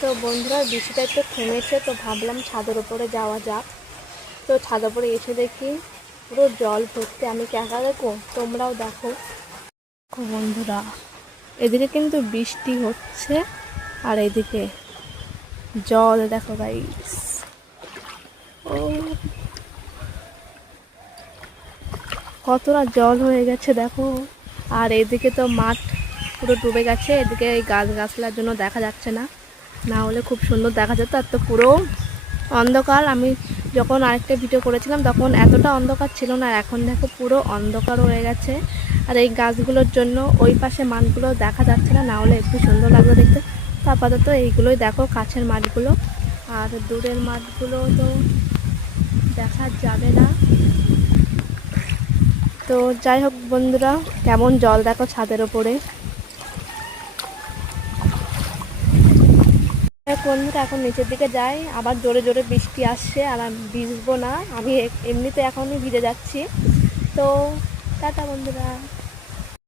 তো বন্ধুরা বৃষ্টিটা একটু থেমেছে, তো ভাবলাম ছাদের উপরে যাওয়া যাক। তো ছাদের উপরে এসে দেখি পুরো জল ভর্তি। আমি কি একা দেখো, তোমরাও দেখো। বন্ধুরা এদিকে কিন্তু বৃষ্টি হচ্ছে আর এদিকে জল দেখো গাইস। ও কতটা জল হয়ে গেছে দেখো। আর এদিকে তো মাঠ পুরো ডুবে গেছে, এদিকে এই গাছগাছলার জন্য দেখা যাচ্ছে না, না হলে খুব সুন্দর দেখা যেত। আর তো পুরো অন্ধকার। আমি যখন আরেকটা ভিডিও করেছিলাম তখন এতটা অন্ধকার ছিল না, আর এখন দেখো পুরো অন্ধকার হয়ে গেছে। আর এই গাছগুলোর জন্য ওই পাশে মাঠগুলো দেখা যাচ্ছে না, না হলে একটু সুন্দর লাগবে দেখতে। তো আপাতত এইগুলোই দেখো, কাছের মাঠগুলো, আর দূরের মাঠগুলো তো দেখা যাবে না। তো যাই হোক বন্ধুরা, কেমন জল দেখো ছাদের ওপরে। বন্ধুরা এখন নিচের দিকে যাই, আবার জোরে জোরে বৃষ্টি আসছে, আর আমি ভিজবো না, আমি এমনিতে এখনই ভিজে যাচ্ছি। তো টাটা বন্ধুরা।